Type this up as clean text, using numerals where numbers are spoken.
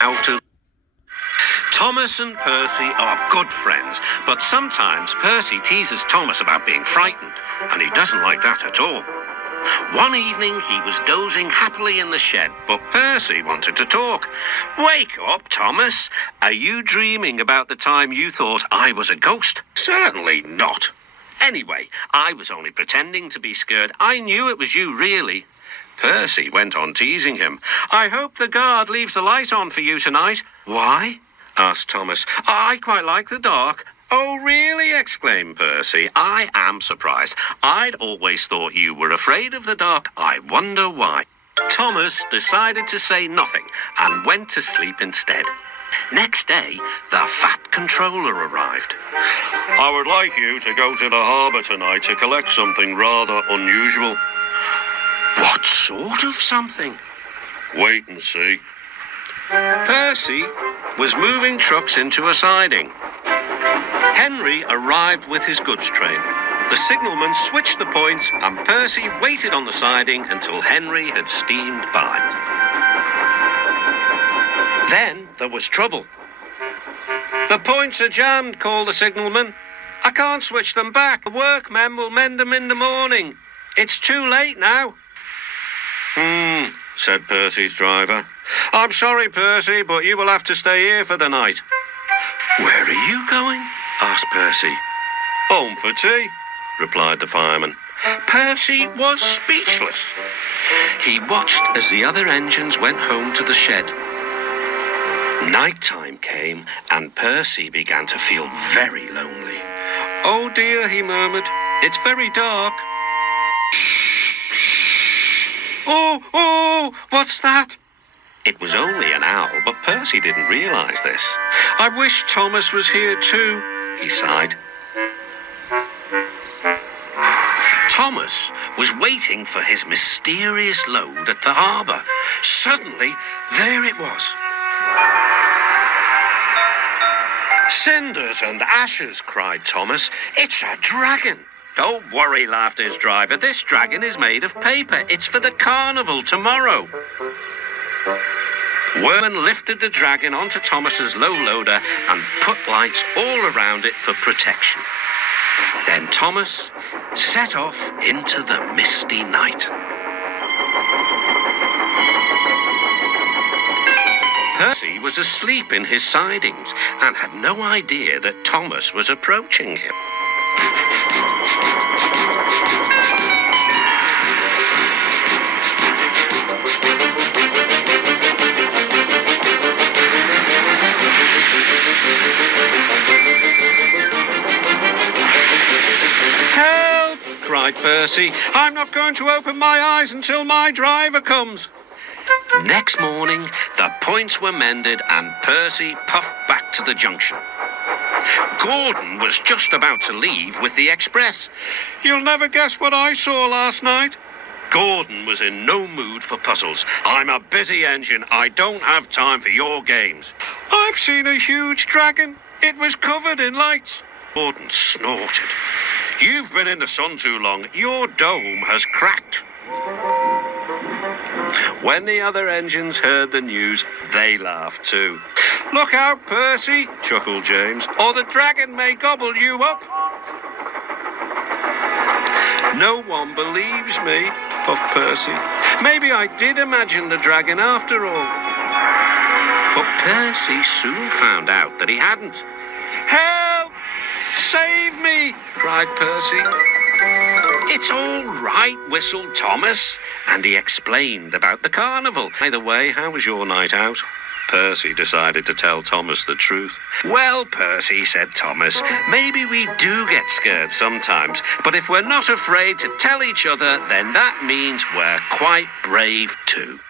out of... Thomas and Percy are good friends, but sometimes Percy teases Thomas about being frightened, and he doesn't like that at all. One evening he was dozing happily in the shed, but Percy wanted to talk. "Wake up, Thomas. Are you dreaming about the time you thought I was a ghost?" "Certainly not. Anyway, I was only pretending to be scared. I knew it was you, really." Percy went on teasing him. "I hope the guard leaves the light on for you tonight." "Why?" asked Thomas. "I quite like the dark." "Oh, really?" exclaimed Percy. "I am surprised. I'd always thought you were afraid of the dark. I wonder why." Thomas decided to say nothing and went to sleep instead. Next day, the Fat Controller arrived. "I would like you to go to the harbour tonight to collect something rather unusual." "What sort of something?" "Wait and see." Percy was moving trucks into a siding. Henry arrived with his goods train. The signalman switched the points, and Percy waited on the siding until Henry had steamed by. Then there was trouble. "The points are jammed," called the signalman. "I can't switch them back. The workmen will mend them in the morning. It's too late now." Said Percy's driver. "I'm sorry, Percy, but you will have to stay here for the night." "Where are you going?" asked Percy. "Home for tea," replied the fireman. Percy was speechless. He watched as the other engines went home to the shed. Night time came, and Percy began to feel very lonely. "Oh dear," he murmured, "it's very dark." Oh, what's that?" It was only an owl, but Percy didn't realise this. "I wish Thomas was here too," he sighed. Thomas was waiting for his mysterious load at the harbour. Suddenly, there it was. "Cinders and ashes," cried Thomas. "It's a dragon." "Don't worry," laughed his driver. "This dragon is made of paper. It's for the carnival tomorrow." Worman lifted the dragon onto Thomas's low loader and put lights all around it for protection. Then Thomas set off into the misty night. Percy was asleep in his sidings and had no idea that Thomas was approaching him. "Help!" cried Percy. "I'm not going to open my eyes until my driver comes." Next morning, the points were mended and Percy puffed back to the junction. Gordon was just about to leave with the express. "You'll never guess what I saw last night." Gordon was in no mood for puzzles. "I'm a busy engine. I don't have time for your games." "I've seen a huge dragon. It was covered in lights." Gordon snorted. "You've been in the sun too long. Your dome has cracked." When the other engines heard the news, they laughed too. "Look out, Percy," chuckled James, "or the dragon may gobble you up." "No one believes me," puffed Percy. "Maybe I did imagine the dragon after all." But Percy soon found out that he hadn't. "Help! Save me!" cried Percy. "It's all right," whistled Thomas, and he explained about the carnival. "By the way, how was your night out?" Percy decided to tell Thomas the truth. "Well, Percy," said Thomas, "maybe we do get scared sometimes, but if we're not afraid to tell each other, then that means we're quite brave too."